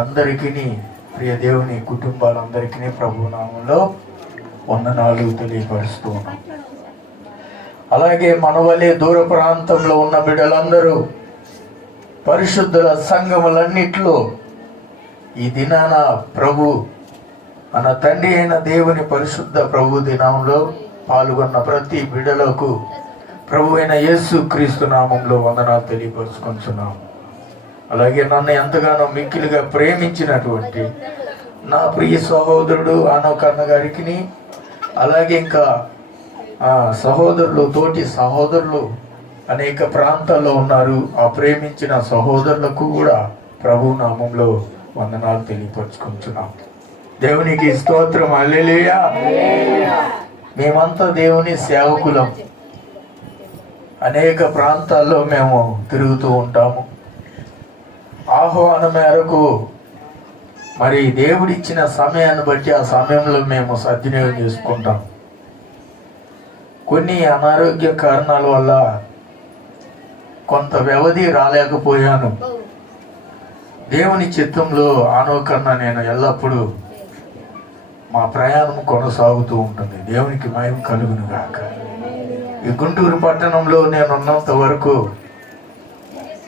అందరికీ, ప్రియ దేవుని కుటుంబాలందరికీ ప్రభు నామంలో వందనాలు తెలియపరుస్తూ ఉన్నాం. అలాగే మన వలె దూర ప్రాంతంలో ఉన్న బిడ్డలందరూ పరిశుద్ధుల సంఘములన్నిట్లో ఈ దినాన ప్రభు మన తండ్రి అయిన దేవుని పరిశుద్ధ ప్రభు దినంలో పాల్గొన్న ప్రతి బిడ్డలకు ప్రభు అయిన యేసు క్రీస్తు నామంలో వందనాలు తెలియపరుచుకుంటున్నాం. అలాగే నన్ను ఎంతగానో మిక్కిలిగా ప్రేమించినటువంటి నా ప్రియ సహోదరుడు ఆనోకన్న గారికి, అలాగే ఇంకా సహోదరులు, తోటి సహోదరులు అనేక ప్రాంతాల్లో ఉన్నారు. ఆ ప్రేమించిన సహోదరులకు కూడా ప్రభు నామంలో వందనాలు తెలియపరుచుకుంటున్నాం. దేవునికి స్తోత్రం. హల్లెలూయా. మేమంతా దేవుని సేవకులం. అనేక ప్రాంతాల్లో మేము తిరుగుతూ ఉంటాము. ఆహ్వానం మేరకు మరి దేవుడిచ్చిన సమయాన్ని బట్టి ఆ సమయంలో మేము సద్వినియోగం చేసుకుంటాం. కొన్ని అనారోగ్య కారణాల వల్ల కొంత వ్యవధి రాలేకపోయాను. దేవుని చిత్తంలో ఆనోకన్నా నేను ఎల్లప్పుడూ మా ప్రయాణం కొనసాగుతూ ఉంటుంది. దేవునికి మహిమ కలుగును గాక. ఈ గుంటూరు పట్టణంలో నేను ఉన్నంత వరకు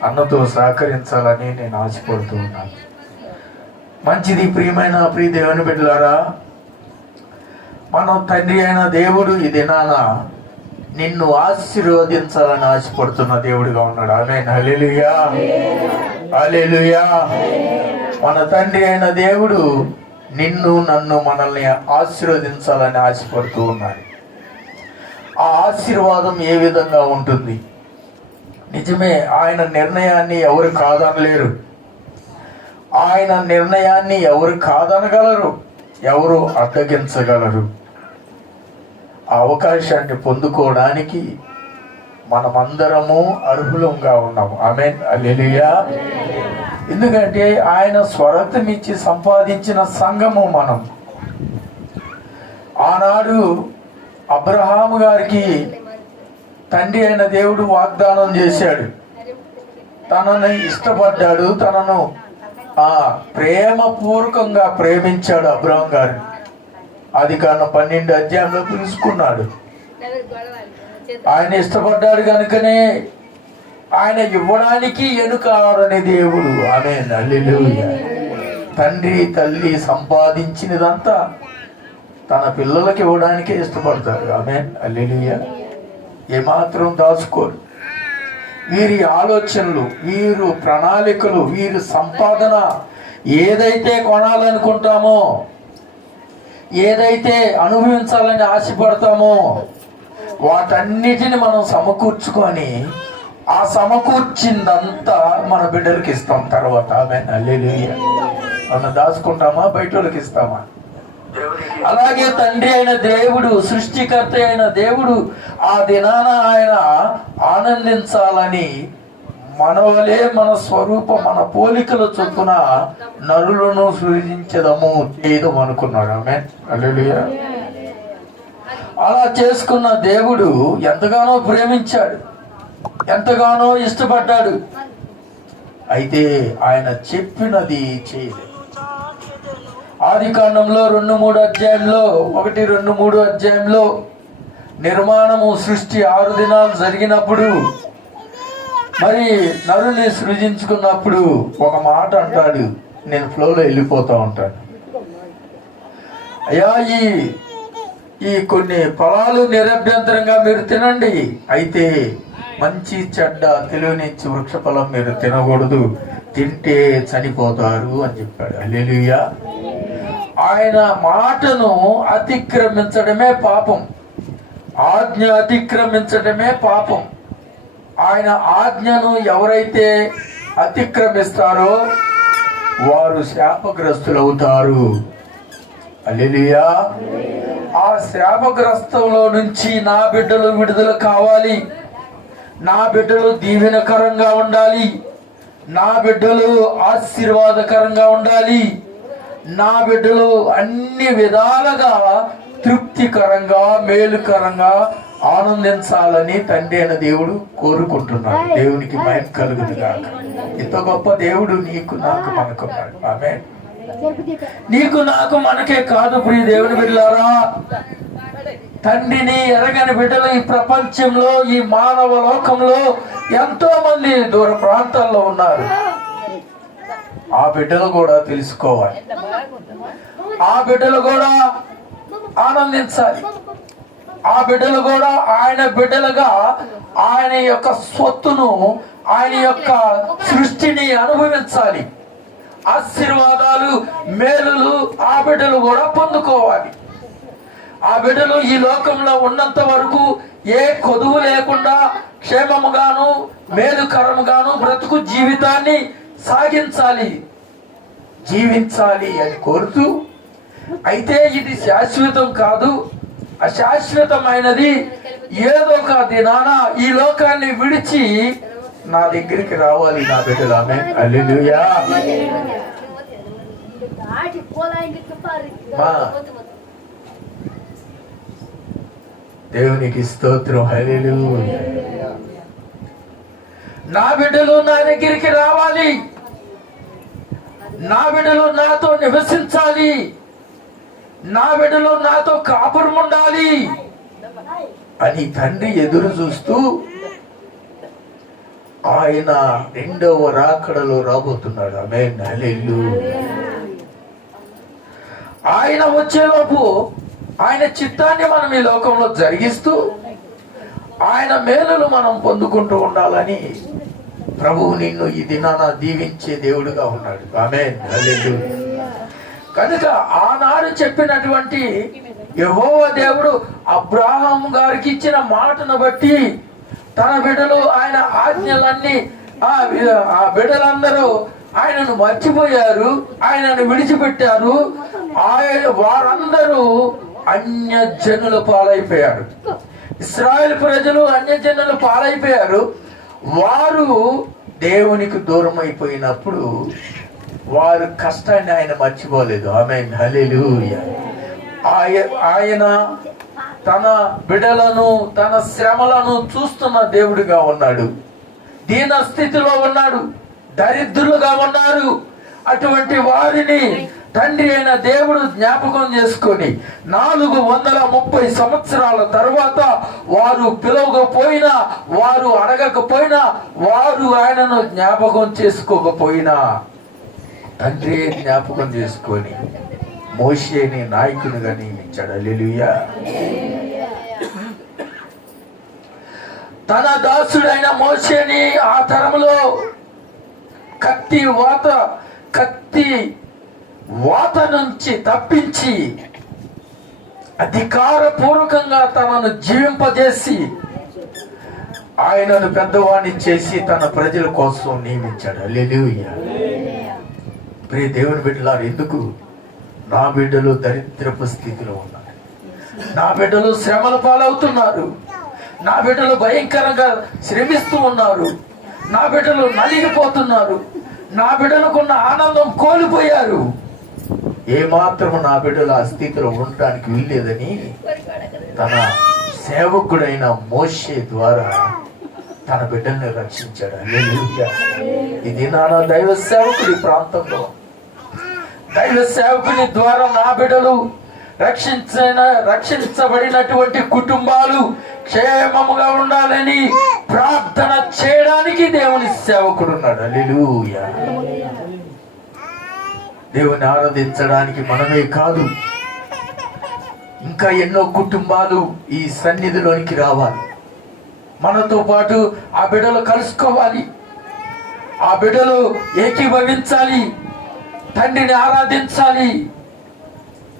అన్నతో సహకరించాలని నేను ఆశపడుతూ ఉన్నాను. మంచిది. ప్రియమైన ప్రియ దేవుని బిడ్డలారా, మనం తండ్రి అయిన దేవుడు ఈ దినాన నిన్ను ఆశీర్వదించాలని ఆశపడుతున్న దేవుడిగా ఉన్నాడు. ఆమేన్. హల్లెలూయా, హల్లెలూయా. మన తండ్రి అయిన దేవుడు నిన్ను, నన్ను, మనల్ని ఆశీర్వదించాలని ఆశపడుతూ ఉన్నాడు. ఆ ఆశీర్వాదం ఏ విధంగా ఉంటుంది? నిజమే, ఆయన నిర్ణయాన్ని ఎవరు కాదనలేరు. ఆయన నిర్ణయాన్ని ఎవరు కాదనగలరు? ఎవరు అడ్డగించగలరు? ఆ అవకాశాన్ని పొందుకోవడానికి మనమందరము అర్హులంగా ఉన్నాము. ఆమేన్. హల్లెలూయా. ఎందుకంటే ఆయన స్వరక్తం ఇచ్చి సంపాదించిన సంఘము మనం. ఆనాడు అబ్రహాము గారికి తండ్రి అయిన దేవుడు వాగ్దానం చేశాడు. తనని ఇష్టపడ్డాడు, తనను ప్రేమపూర్వకంగా ప్రేమించాడు అబ్రహాం గారిని. ఆదికాండం 12 అధ్యాయంలో పిలుచుకున్నాడు. ఆయన ఇష్టపడ్డాడు కనుకనే ఆయన ఇవ్వడానికి వెనుకాడని దేవుడు. ఆమేన్. హల్లెలూయా. తండ్రి తల్లి సంపాదించినదంతా తన పిల్లలకి ఇవ్వడానికే ఇష్టపడతారు. ఆమేన్. హల్లెలూయా. ఏమాత్రం దాచుకోరు. వీరి ఆలోచనలు, వీరు ప్రణాళికలు, వీరి సంపాదన, ఏదైతే కొనాలనుకుంటామో, ఏదైతే అనుభవించాలని ఆశపడతామో వాటన్నిటిని మనం సమకూర్చుకొని ఆ సమకూర్చిందంతా మన బిడ్డలకి ఇస్తాం తర్వాత. ఆమేన్. హల్లెలూయా. మనం దాచుకుంటామా? బయట వాళ్ళకి ఇస్తామా? అలాగే తండ్రి అయిన దేవుడు, సృష్టికర్త అయిన దేవుడు ఆ దినాన ఆయన ఆనందించాలని మన వలే మన స్వరూప, మన పోలికల చొప్పున నరులను సృజించదము చేయదము అనుకున్నాడు. ఆమేన్. హల్లెలూయా. అలా చేసుకున్న దేవుడు ఎంతగానో ప్రేమించాడు, ఎంతగానో ఇష్టపడ్డాడు. అయితే ఆయన చెప్పినది చేయలేదు. ఆదికాండంలో 2-3 అధ్యాయంలో 1-2-3 అధ్యాయంలో నిర్మాణము, సృష్టి 6 దినాలు జరిగినప్పుడు, మరి నరుని సృజించుకున్నప్పుడు ఒక మాట అంటాడు. నేను ఫ్లోలో వెళ్ళిపోతా ఉంటాను. అయ్యా, ఈ కొన్ని ఫలాలు నిరభ్యంతరంగా మీరు తినండి, అయితే మంచి చెడ్డ తెలివినిచ్చి వృక్ష ఫలం మీరు తినకూడదు, తింటే చనిపోతారు అని చెప్పాడు. హల్లెలూయా. ఆయన మాటను అతిక్రమించడమే పాపం. ఆజ్ఞ అతిక్రమించడమే పాపం. ఆయన ఆజ్ఞను ఎవరైతే అతిక్రమిస్తారో వారు శాపగ్రస్తులు అవుతారు. హల్లెలూయా. ఆ శాపగ్రస్తంలో నుంచి నా బిడ్డలు విడుదల కావాలి, నా బిడ్డలు దీవెనకరంగా ఉండాలి, నా బిడ్డలు ఆశీర్వాదకరంగా ఉండాలి, నా బిడ్డలు అన్ని విధాలుగా తృప్తికరంగా, మేలుకరంగా, ఆనందించాలని తండ్రి అయిన దేవుడు కోరుకుంటున్నాడు. దేవునికి మహిమ కలుగును గాక. ఇంత గొప్ప దేవుడు నీకు నాకు మనకున్నాడు. ఆమేన్. నీకు నాకు మనకే కాదు ప్రియ దేవుని బిడ్డలారా, తండ్రిని ఎరగని బిడ్డలు ఈ ప్రపంచంలో, ఈ మానవ లోకంలో ఎంతో మంది దూర ప్రాంతాల్లో ఉన్నారు. ఆ బిడ్డలు కూడా తెలుసుకోవాలి, ఆ బిడ్డలు కూడా ఆనందించాలి, ఆ బిడ్డలు కూడా ఆయన బిడ్డలుగా ఆయన యొక్క స్వత్తును, ఆయన యొక్క సృష్టిని అనుభవించాలి. ఆశీర్వాదాలు, మేలులు ఆ బిడ్డలు కూడా పొందుకోవాలి. ఆ బిడ్డలు ఈ లోకంలో ఉన్నంత వరకు ఏ కొదువు లేకుండా క్షేమముగాను మేలుకరముగాను బ్రతుకు జీవితాన్ని సాగించాలి, జీవించాలి అని కోరుతూ, అయితే ఇది శాశ్వతం కాదు, అశాశ్వతమైనది. ఏదో ఒక దినాన ఈ లోకాన్ని విడిచి నా దగ్గరికి రావాలి నా బిడ్డలు. ఆమేన్. హల్లెలూయా. దేవునికి స్తోత్రం. హల్లెలూయా. నా బిడ్డలు నా దగ్గరికి రావాలి, నా బిడ్డలు నాతో నివసించాలి, నా బిడ్డలు నాతో కాపురం ఉండాలి అని తండ్రి ఎదురు చూస్తూ ఆయన రెండవ రాకడలో రాబోతున్నాడు. ఆమేన్. హల్లెలూయా. ఆయన వచ్చేలోపు ఆయన చిత్తాన్ని మనం ఈ లోకంలో జరిగిస్తూ ఆయన మేలులు మనం పొందుకుంటూ ఉండాలని ప్రభువు నిన్ను ఈ దినాన దీవించే దేవుడుగా ఉన్నాడు. ఆమేన్. హల్లెలూయా. కనుక ఆనాడు చెప్పినటువంటి యెహోవా దేవుడు అబ్రాహాం గారికి ఇచ్చిన మాటను బట్టి తన బిడ్డలు ఆయన ఆజ్ఞలన్నీ ఆ బిడ్డలందరూ ఆయనను మర్చిపోయారు, ఆయనను విడిచిపెట్టారు. వారందరూ అన్య జనుల పాలైపోయారు. ఇశ్రాయేలు ప్రజలు అన్య జనుల పాలైపోయారు. వారు దేవునికి దూరం అయిపోయినప్పుడు వారు కష్టాన్ని ఆయన మర్చిపోలేదు. ఆమేన్. హల్లెలూయా. ఆయన తన బిడ్డలను, తన శ్రమలను చూస్తున్న దేవుడిగా ఉన్నాడు. దీన స్థితిలో ఉన్నాడు, దరిద్రులుగా ఉన్నారు. అటువంటి వారిని తండ్రి అయిన దేవుడు జ్ఞాపకం చేసుకొని 430 సంవత్సరాల తర్వాత వారు పిలవకపోయినా, వారు అడగకపోయినా, వారు ఆయనను జ్ఞాపకం చేసుకోకపోయినా తండ్రి జ్ఞాపకం చేసుకొని మోషేని నాయకునిగా నియమించాడు. హల్లెలూయా. తన దాసుడైన మోషేని ఆ తరములో కత్తి వాత నుంచి తప్పించి అధికారపూర్వకంగా తనను జీవింపజేసి ఆయనను పెద్దవాణ్ణి చేసి తన ప్రజల కోసం నియమించాడు. హల్లెలూయా. ప్రియ దేవుని బిడ్డలారు, ఎందుకు నా బిడ్డలు దరిద్రపు స్థితిలో ఉన్నారు, నా బిడ్డలు శ్రమల పాలవుతున్నారు, నా బిడ్డలు భయంకరంగా శ్రమిస్తూ ఉన్నారు, నా బిడ్డలు నలిగిపోతున్నారు, నా బిడ్డలకున్న ఆనందం కోల్పోయారు, ఏమాత్రము నా బిడ్డలు ఆ స్థితిలో ఉండడానికి వీల్లేదని తన సేవకుడైన మోషే ద్వారా తన బిడ్డల్ని రక్షించాడు. హల్లెలూయా. ఇది నా దైవ సేవకుడి ప్రాంతంలో, దైవ సేవకుని ద్వారా నా బిడ్డలు రక్షించబడినటువంటి కుటుంబాలు క్షేమముగా ఉండాలని ప్రార్థన చేయడానికి దేవుని సేవకుడు ఉన్నాడు. హల్లెలూయా. దేవుని ఆరాధించడానికి మనమే కాదు, ఇంకా ఎన్నో కుటుంబాలు ఈ సన్నిధిలోనికి రావాలి, మనతో పాటు ఆ బిడ్డలు కలుసుకోవాలి, ఆ బిడ్డలు ఏకీభవించాలి, తండ్రిని ఆరాధించాలి.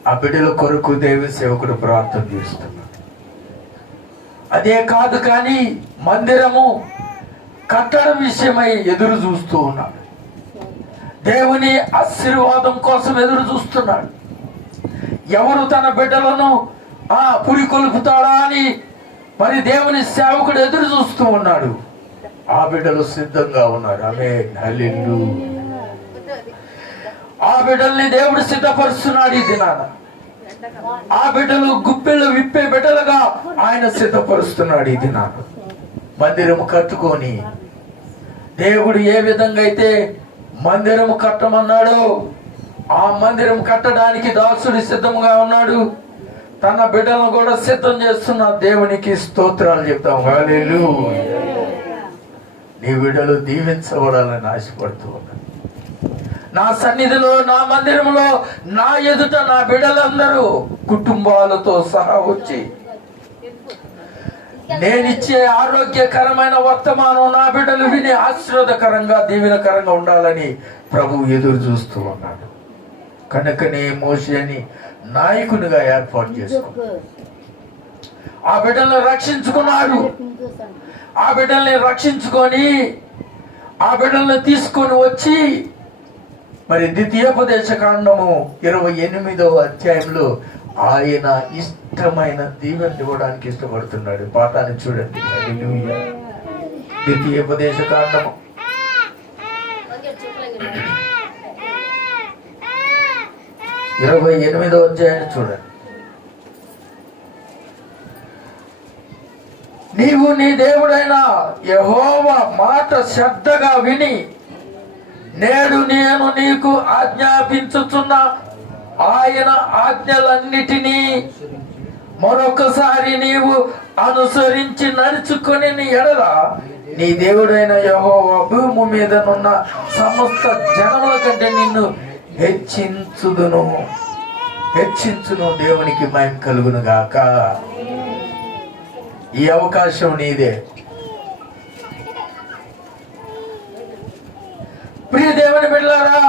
ఆ బిడ్డల కొరకు దైవ సేవకుడు ప్రార్థన చేస్తున్నాడు. అదే కాదు కానీ మందిరము కట్టడం విషయమై ఎదురు చూస్తూ ఉన్నాడు. దేవుని ఆశీర్వాదం కోసం ఎదురు చూస్తున్నాడు. ఎవరు తన బిడ్డలను పురికొల్పుతాడా అని మరి దేవుని సేవకుడు ఎదురు చూస్తూ ఉన్నాడు. ఆ బిడ్డలు సిద్ధంగా ఉన్నారు. ఆమేన్. హల్లెలూయా. ఆ బిడ్డల్ని దేవుడు సిద్ధపరుస్తున్నాడు. ఈ దినాన ఆ బిడ్డలు గుప్పెళ్ళు విప్పే బిడ్డలుగా ఆయన సిద్ధపరుస్తున్నాడు. ఇది నాకు మందిరము కట్టుకొని దేవుడు ఏ విధంగా అయితే మందిరము కట్టమన్నాడో ఆ మందిరం కట్టడానికి దాసుడు సిద్ధంగా ఉన్నాడు. తన బిడ్డలను కూడా సిద్ధం చేస్తున్న దేవునికి స్తోత్రాలు చెప్తాం. హల్లెలూయా. నీ బిడ్డలు దీవించబడాలని ఆశపడుతూ ఉన్నాను. నా సన్నిధిలో, నా మందిరంలో, నా ఎదుట నా బిడ్డలందరూ కుటుంబాలతో సహా వచ్చి నేనిచ్చే ఆరోగ్యకరమైన వర్తమానం నా బిడ్డలు విని ఆశీర్వాదకరంగా దీవెనకరంగా ఉండాలని ప్రభు ఎదురు చూస్తూ ఉన్నాడు. కనుకనే మోషేని నాయకునిగా ఏర్పాటు చేసుకున్నాడు. ఆ బిడ్డల్ని రక్షించుకున్నాడు. ఆ బిడ్డల్ని రక్షించుకొని ఆ బిడ్డల్ని తీసుకొని వచ్చి మరి ద్వితీయోపదేశ కాండము 28వ అధ్యాయంలో ఆయన ఇష్టమైన దీవెన ఇవ్వడానికి ఇష్టపడుతున్నాడు. పాఠాన్ని చూడండి. హల్లెలూయా. ద్వితీయోపదేశ కాండము 28వ అధ్యాయాన్ని చూడండి. నీవు నీ దేవుడైన యెహోవా మాట శ్రద్ధగా విని నేడు నేను నీకు ఆజ్ఞాపించుచున్న ఆయన ఆజ్ఞలన్నిటినీ మరొకసారి నీవు అనుసరించి నడుచుకొని నీ ఎడల నీ దేవుడైన యెహోవా భూమి మీదనున్న సమస్త జనముల కంటే నిన్ను హెచ్చించును. దేవునికి మహిమ కలుగును గాక. ఈ అవకాశం నీదే. ప్రియ దేవుని బిడ్డలారా,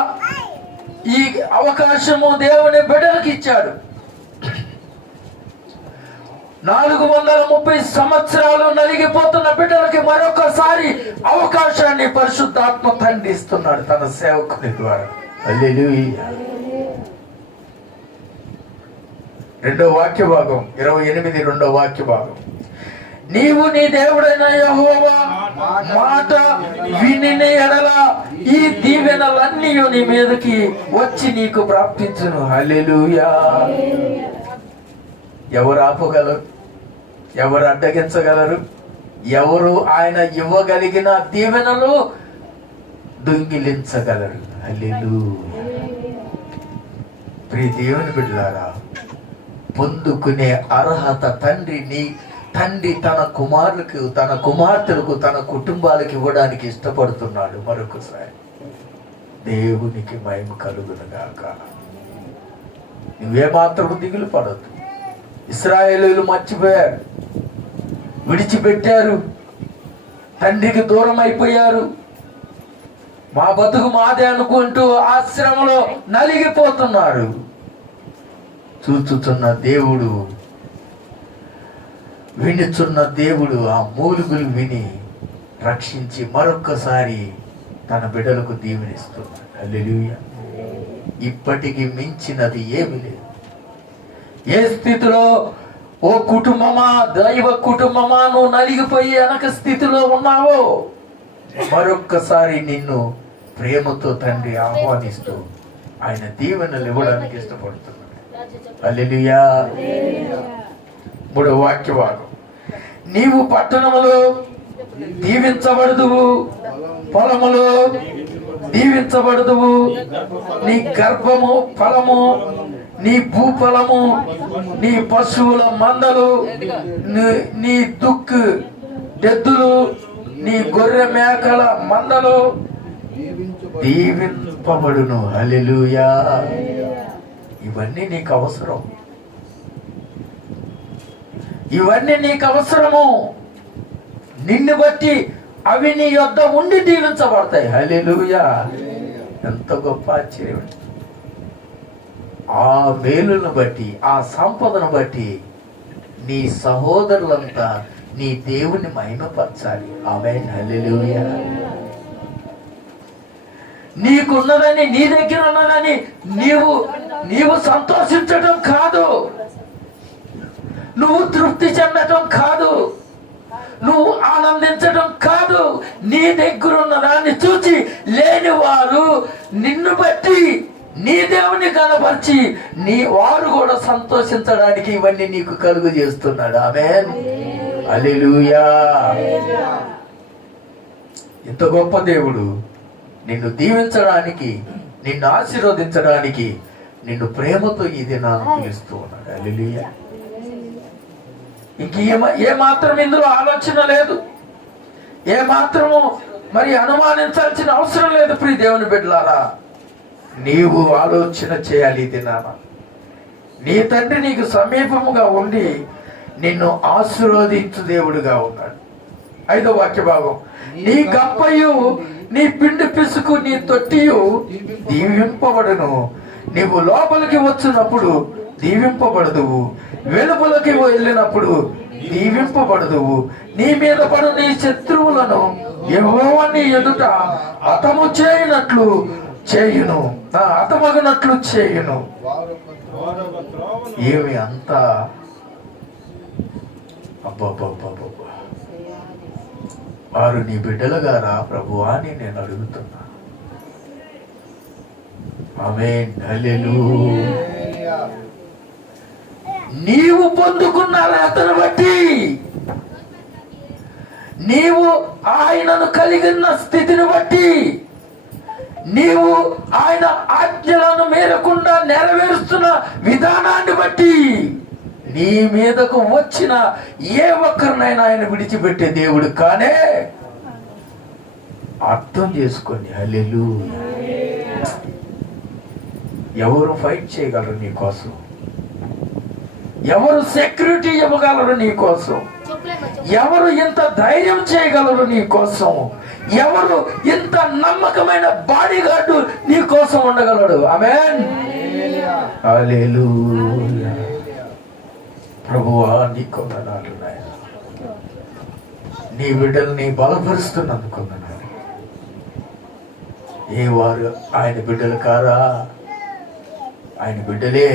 ఈ అవకాశము దేవుని బిడ్డలకు ఇచ్చాడు. 430 సంవత్సరాలు నలిగిపోతున్న బిడ్డలకి మరొకసారి అవకాశాన్ని పరిశుద్ధాత్మ తండ్రి ఇస్తున్నాడు తన సేవకుని ద్వారా. హల్లెలూయా. 2వ వాక్య భాగం 28 2వ వాక్య భాగం. నీవు నీ దేవుడైన యెహోవా మాట విని ఎడల ఈ దీవెనలన్నీ నీ మీదకి వచ్చి నీకు ప్రాప్తించును. హల్లెలూయా. ఎవరు ఆపగలరు? ఎవరు అడ్డగించగలరు? ఎవరు ఆయన ఇవ్వగలిగిన దీవెనలు దొంగిలించగలరు? హల్లెలూయా. ప్రియ దేవుని బిడ్డలారా, పొందుకునే అర్హత తండ్రి తన కుమారులకు, తన కుమార్తెలకు, తన కుటుంబాలకు ఇవ్వడానికి ఇష్టపడుతున్నాడు. మరొకసారి దేవునికి మహిమ కలుగునుగాక. నువ్వేమాత్రం దిగులు పడద్దు. ఇశ్రాయేలీయులు మర్చిపోయారు, విడిచిపెట్టారు, తండ్రికి దూరం అయిపోయారు. మా బతుకు మాదే అనుకుంటూ ఆశ్రమంలో నలిగిపోతున్నారు. చూచుతున్న దేవుడు, వినుచున్న దేవుడు ఆ మూలుగులు విని రక్షించి మరొక్కసారి తన బిడ్డలకు దీవెనిస్తున్నాడు. హల్లెలూయా. ఇప్పటికి మించినది ఏమి లేదు. ఏ స్థితిలో ఓ కుటుంబమా, దైవ కుటుంబమా, నువ్వు నలిగిపోయి వెనక స్థితిలో ఉన్నావో మరొక్కసారి నిన్ను ప్రేమతో తండ్రి ఆహ్వానిస్తూ ఆయన దీవెనలు ఇవ్వడానికి ఇష్టపడుతున్నాడు. హల్లెలూయా. 3వ వాక్య భాగం. నీవు పట్టణములో దీవించబడదువు, పొలములో దీవించబడదువు. నీ గర్భము ఫలము, నీ భూఫలము, నీ పశువుల మందలు, నీ దుక్కు ఎద్దులు, నీ గొర్రె మేకల మందలు దీవింపబడును. హల్లెలూయా. ఇవన్నీ నీకు అవసరం. ఇవన్నీ నీకు అవసరము. నిన్ను బట్టి అవి నీ యొద్ద ఉండి దీవించబడతాయి. హల్లెలూయా. ఎంత గొప్ప ఆశ్చర్యం. ఆ మేలును బట్టి, ఆ సంపదను బట్టి నీ సహోదరులంతా నీ దేవుని మహిమపరచాలి. ఆమేన్. హల్లెలూయా. నీకున్నదని, నీ దగ్గర ఉన్నదని నీవు సంతోషించడం కాదు, నువ్వు తృప్తి చెందటం కాదు, నువ్వు ఆనందించడం కాదు. నీ దగ్గర ఉన్న దాన్ని చూచి లేని వారు నిన్ను బట్టి, నీ దేవుని దేవుని కనపరిచి వారు కూడా సంతోషించడానికి ఇవన్నీ నీకు కలుగు చేస్తున్నాడు. ఆమేన్, హల్లెలూయా. ఇంత గొప్ప దేవుడు నిన్ను దీవించడానికి, నిన్ను ఆశీర్వదించడానికి, నిన్ను ప్రేమతో ఈ దినాన్ని పిలుస్తూ ఉన్నాడు. హల్లెలూయా. ఏ మాత్రం ఇందులో ఆలోచన లేదు, ఏ మాత్రము మరి అనుమానించాల్సిన అవసరం లేదు. ప్రియ దేవుని బిడ్డలారా, నీవు ఆలోచన చేయాలి. ఈ దినాన నీ తండ్రి నీకు సమీపముగా ఉండి నిన్ను ఆశీర్వదించు దేవుడుగా ఉన్నాడు. 5వ వాక్య భాగం, నీ గప్పయు నీ పిండి పిసుకు నీ తొట్టియు దీవింపబడును. నీవు లోపలికి వచ్చినప్పుడు దీవింపబడదువు, వెలుపలికి వెళ్ళినప్పుడు దీవింపబడదువు. నీ మీద పడు నీ శత్రువులను యెహోవా నీ ఎదుట హతము చేయనట్లు చేయును, హతమగునట్లు చేయును. ఏమి అంత అబ్బబ్బబ్బబ్బబ్బా, వారు నీ బిడ్డలుగారా ప్రభువా అని నేను అడుగుతున్నా. ఆమేన్, హల్లెలూయా. నీవు పొందుకున్న అర్హతను బట్టి, నీవు ఆయనను కలిగిన స్థితిని బట్టి, నీవు ఆయన ఆజ్ఞలను మేరకుండా నెరవేరుస్తున్న విధానాన్ని బట్టి, నీ మీదకు వచ్చిన ఏ ఒక్కరినైనా ఆయన విడిచిపెట్టే దేవుడు కానే. అర్థం చేసుకోండి. హల్లెలూయా. ఎవరు ఫైట్ చేయగలరు నీ కోసం? ఎవరు సెక్యూరిటీ ఇవ్వగలరు నీ కోసం? ఎవరు ఇంత ధైర్యం చేయగలరు నీ కోసం? ఎవరు ఇంత నమ్మకమైన బాడీ గార్డు నీ కోసం ఉండగలడు? ఆమేన్, హల్లెలూయా. ప్రభువా నీకు వందనాలు నాయనా, నీ బిడ్డల్ని బలపరుస్తున్నందుకు వందనాలు. ఏ వారు ఆయన బిడ్డలు కారా? ఆయన బిడ్డలే.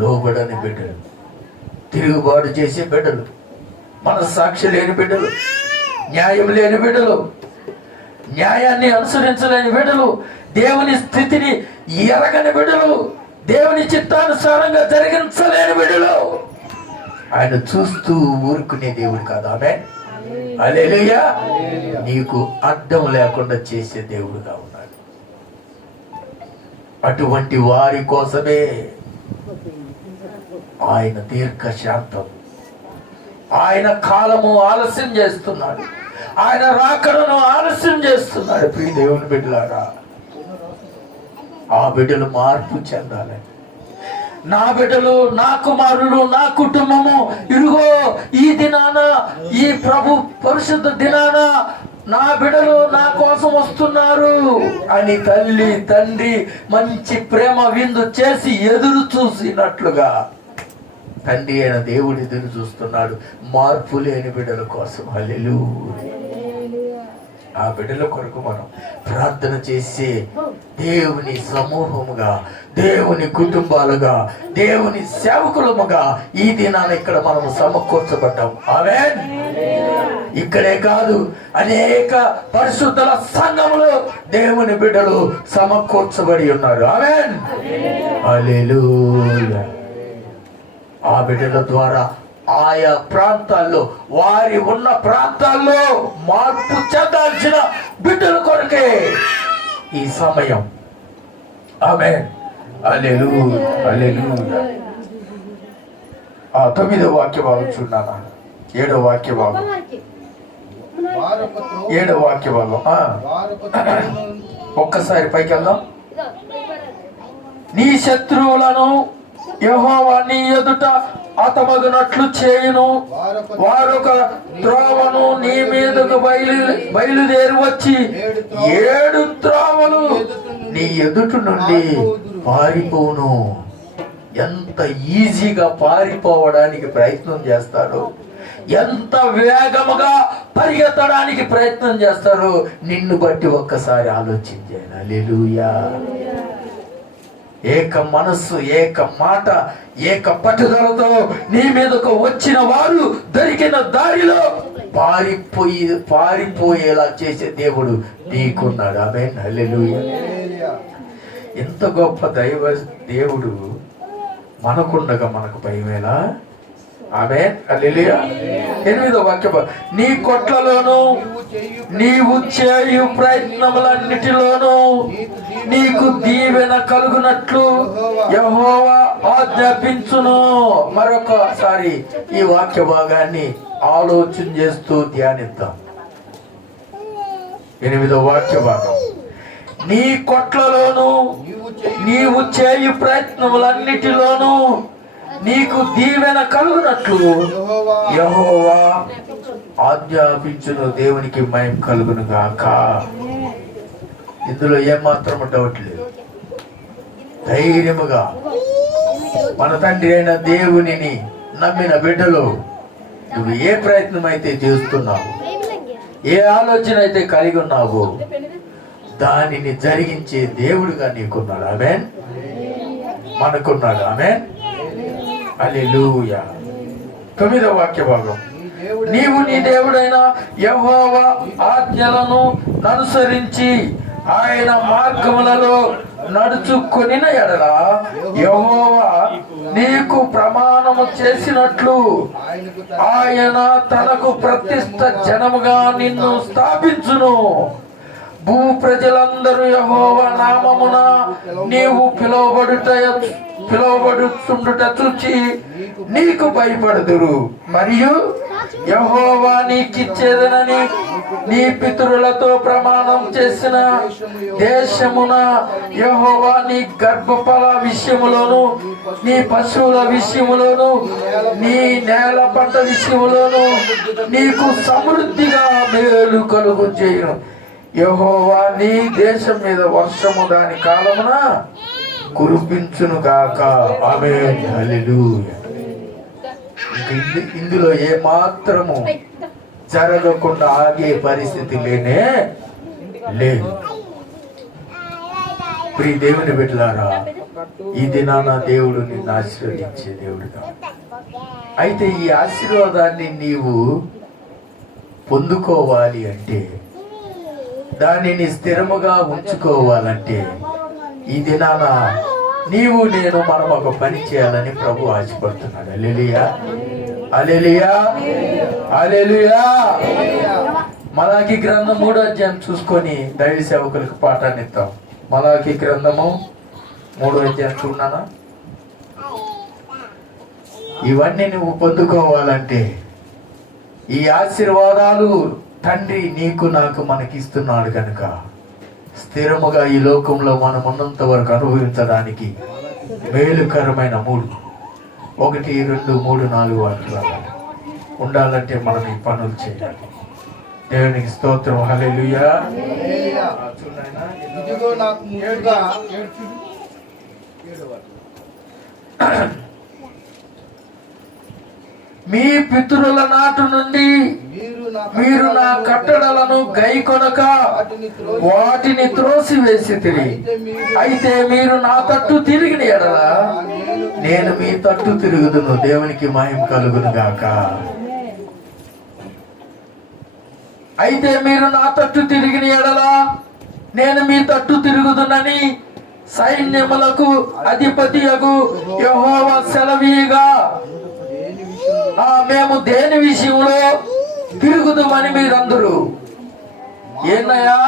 లోబడని బిడ్డలు, తిరుగుబాటు చేసే బిడ్డలు, మనస్సాక్షి లేని బిడ్డలు, న్యాయం లేని బిడ్డలు, న్యాయాన్ని అనుసరించలేని బిడ్డలు, దేవుని స్థితిని ఎరగని బిడ్డలు, దేవుని చిత్తానుసారంగా జరిగించలేని బిడ్డలు. ఆయన చూస్తూ ఊరుకునే దేవుడు కాదు. ఆమేన్, హల్లెలూయా. నీకు అడ్డం లేకుండా చేసే దేవుడుగా ఉన్నాడు. అటువంటి వారి కోసమే ఆయన దీర్ఘశాంతం, ఆయన కాలము ఆలస్యం చేస్తున్నాడు, ఆయన రాకడను ఆలస్యం చేస్తున్నాడు. ప్రియ దేవుని బిడ్డలారా, ఆ బిడ్డలు మార్పు చెందాలని, నా బిడ్డలు, నా కుమారులు, నా కుటుంబము ఇరుగో ఈ దినాన, ఈ ప్రభు పరిశుద్ధ దినాన నా బిడ్డలు నా కోసం వస్తున్నారు అని తల్లి తండ్రి మంచి ప్రేమ విందు చేసి ఎదురు చూసినట్లుగా తండ్రి అయిన దేవుడు ఎదురు చూస్తున్నాడు మార్పు లేని బిడ్డల కోసం. హల్లెలూయా. ఆ బిడ్డల కొరకు మనం ప్రార్థన చేసే దేవుని సమూహముగా, దేవుని కుటుంబాలుగా, దేవుని సేవకులముగా ఈ దినాన ఇక్కడ మనం సమకూర్చబడ్డాం. ఆమేన్. ఇక్కడే కాదు, అనేక పరిశుద్ధుల సంఘములో దేవుని బిడ్డలు సమకూర్చబడి ఉన్నారు. ఆమేన్, హల్లెలూయా. ఆ బిడ్డల ద్వారా ఆయా ప్రాంతాల్లో, వారి ఉన్న ప్రాంతాల్లో మార్పు చెందాల్సిన బిడ్డల కొరకే ఈ సమయం. ఆమేన్, హల్లెలూయా, హల్లెలూయా. 9వ వాక్య భాగం చూడాలా? 7వ వాక్య భాగం, 7వ వాక్య భాగం. ఒక్కసారి పైకి వెళ్దాం. నీ శత్రువులను యెహోవా నీ ఎదుట హతమగునట్లు చేయును, వారొక త్రోవను నీ మీదకు బయలుదేరి వచ్చి 7 త్రోవలు నీ ఎదుట నుండి పారిపోను. ఎంత ఈజీగా పారిపోవడానికి ప్రయత్నం చేస్తాడు, ఎంత వేగముగా పరిగెత్తడానికి ప్రయత్నం చేస్తారు. నిన్ను బట్టి ఒక్కసారి ఆలోచించాను. హల్లెలూయా. ఏక మనస్సు, ఏక మాట, ఏక పట్టుదలతో నీ మీదకు వచ్చిన వారు దొరికిన దారిలో పారిపోయేలా చేసే దేవుడు నీకున్నాడు. ఆమేన్, హల్లెలూయా. ఎంత గొప్ప దేవుడు మనకుండగా మనకు భయమేలా? ఆమేన్, హల్లెలూయా. 8వ వాక్యం, నీ కొట్లలోను నీవు చేయు ప్రయత్నములన్నిటిలోనూ నీకు దీవెన కలుగునట్లు యెహోవా ఆజ్ఞాపించును. మరొకసారి ఈ వాక్య భాగాన్ని ఆలోచన చేస్తూ ధ్యానిద్దాం. 8వ వాక్య భాగం, నీ కొట్లలోను నీవు చేయు ప్రయత్నములన్నిటిలోనూ నీకు దీవెన కలుగునట్లు యెహోవా ఆజ్ఞాపించును. దేవునికి మహిమ కలుగును గాక. ఇందులో ఏమాత్రం డౌట్ లేదు. ధైర్యముగా మన తండ్రి అయిన దేవునిని నమ్మిన బిడ్డలు, నువ్వు ఏ ప్రయత్నం అయితే చేస్తున్నావు, ఏ ఆలోచన అయితే కలిగి ఉన్నావో దానిని జరిగించే దేవుడుగా నీకున్నాడు. ఆమేన్, మనకున్నాడు. ఆమేన్, హల్లెలూయా. 9వ వాక్య భాగం, నీవు నీ దేవుడైన యెహోవా ఆజ్ఞలను అనుసరించి ఆయన మార్గములలో నడుచుకొనిన ఎడల యెహోవా నీకు ప్రమాణము చేసినట్లు ఆయన తనకు ప్రతిష్ఠ జనముగా నిన్ను స్థాపించును. భూ ప్రజలందరూ యెహోవా నామమున నీవు పిలువబడుచుండుట చూచి నీకు భయపడుదురు. మరియు యెహోవా నీకిచ్చేదనని నీ పితరులతో ప్రమాణం చేసిన దేశమున యెహోవా నీ గర్భఫల విషయములోను, నీ పశువుల విషయములోను, నీ నేల పంట విషయములోను నీకు సమృద్ధిగా మేలు కలుగు చేయును. యెహోవా నీ దేశం మీద వర్షము దాని కాలమున కురిపించును గాక. ఆమేన్, హల్లెలూయా. ఇందులో ఏ మాత్రము జరగకుండా ఆగే పరిస్థితి లేనే లేదు. ప్రియ దేవుని బిడ్డలారా, ఈ దినాన దేవుడు నిన్ను ఆశీర్వదించే దేవుడుగా. అయితే ఈ ఆశీర్వాదాన్ని నీవు పొందుకోవాలి అంటే, దానిని స్థిరముగా ఉంచుకోవాలంటే, ఈ దినాన నీవు నేను మనం ఒక పని చేయాలని ప్రభు ఆశపడుతున్నాడు. హల్లెలూయా, హల్లెలూయా, హల్లెలూయా. మలాకి గ్రంథం 3వ అధ్యాయం చూసుకొని దైవ సేవకులకు పాఠాన్ని ఇద్దాం. మలాకి గ్రంథము 3వ అధ్యాయం చూడనా? ఇవన్నీ నువ్వు పొందుకోవాలంటే, ఈ ఆశీర్వాదాలు తండ్రి నీకు నాకు మనకిస్తున్నాడు కనుక స్థిరముగా ఈ లోకంలో మనం ఉన్నంత వరకు అనుభవించడానికి మేలుకరమైన 3, 1, 2, 3, 4 వాక్యాలు ఉండాలంటే మనం ఈ పనులు చేయాలి. దేవునికి స్తోత్రం, హల్లెలూయా. మీ పితరుల నాటు నుండి మీరు నా కట్టడలను గైకొనక వాటిని త్రోసివేసితిరి. అయితే మీరు నా తట్టు తిరిగిన ఎడల నేను మీ తట్టు తిరుగుదును. దేవునికి మహిమ కలుగును గాక. అయితే మీరు నా తట్టు తిరిగిన ఎడల నేను మీ తట్టు తిరుగుదునని సైన్యములకు అధిపతియగు యెహోవా సెలవీయగా, మేము దేని విషయంలో తిరుగుదామని మీరందరూ, ఏందయ్యా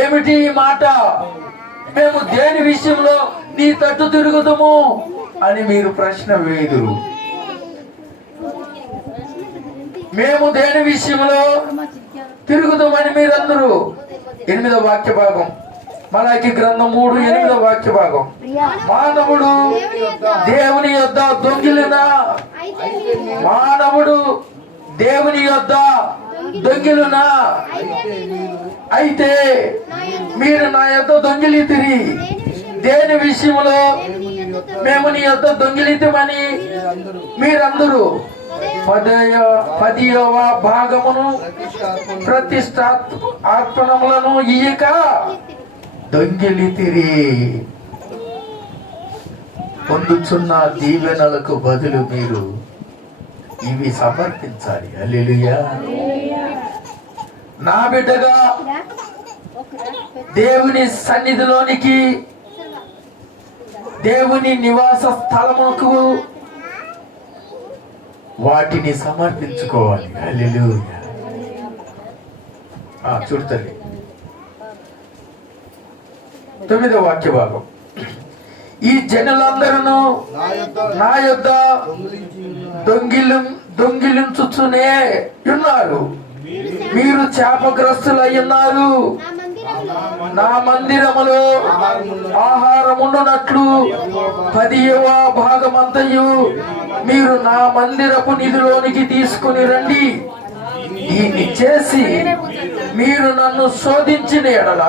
ఏమిటి ఈ మాట? మేము దేని విషయంలో నీ తట్టు తిరుగుదాము అని మీరు ప్రశ్న వేయుదురు. మేము దేని విషయంలో తిరుగుదామని మీరందరూ. 8వ వాక్య భాగం, మలాకి గ్రంథం 3, 8వ వాక్య భాగం, మానవుడు దేవుని యొద్ద దొంగిలిన మానవుడు దేవుని యొద్ద దొంగిలునా? అయితే మీరు నా యొద్ద దొంగిలితిరి. దేని విషయంలో మేము నీ యొద్ద దొంగిలితమని మీరందరూ 10వ భాగమును ప్రతిష్ఠార్పణములను ఇయ్యక దొంగిలితిరి. పొందుచున్న దీవెనలకు బదులు మీరు ఇవి సమర్పించాలి. హల్లెలూయా. నా బిడ్డగా దేవుని సన్నిధిలోనికి దేవుని నివాస స్థలముకు వాటిని సమర్పించుకోవాలి. హల్లెలూయా. చూడు తల్లి, 9వ వాక్య భాగం. ఈ జనులందరూ నా యొద్ద దొంగిలించుచునే ఉన్నారు. మీరు శాపగ్రస్తులయ్యున్నారు. నా మందిరములో ఆహారముండునట్లు 10వ భాగమంతయు మీరు నా మందిరపు నిధిలోనికి తీసుకుని రండి. దీన్ని చేసి మీరు నన్ను శోధించిన ఎడల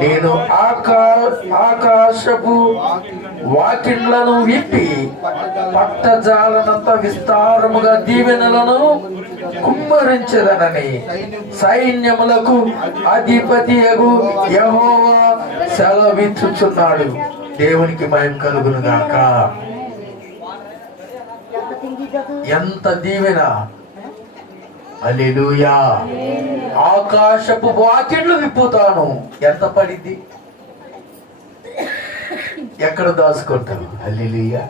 నేను ఆకాశపు వాకిండ్లను విప్పి పట్టజాలనంత విస్తారముగా దీవెనలను కుమ్మరించదనని సైన్యములకు అధిపతియగు యెహోవా సెలవిచ్చుచున్నాడు. దేవునికి మహిమ కలుగును గాక. ఎంత దీవెన! హల్లెలూయా. ఆకాశపు వాకిండ్లు విప్పుతాను. ఎంత పడింది? ఎక్కడ దాచుకుంటావు? హల్లెలూయా.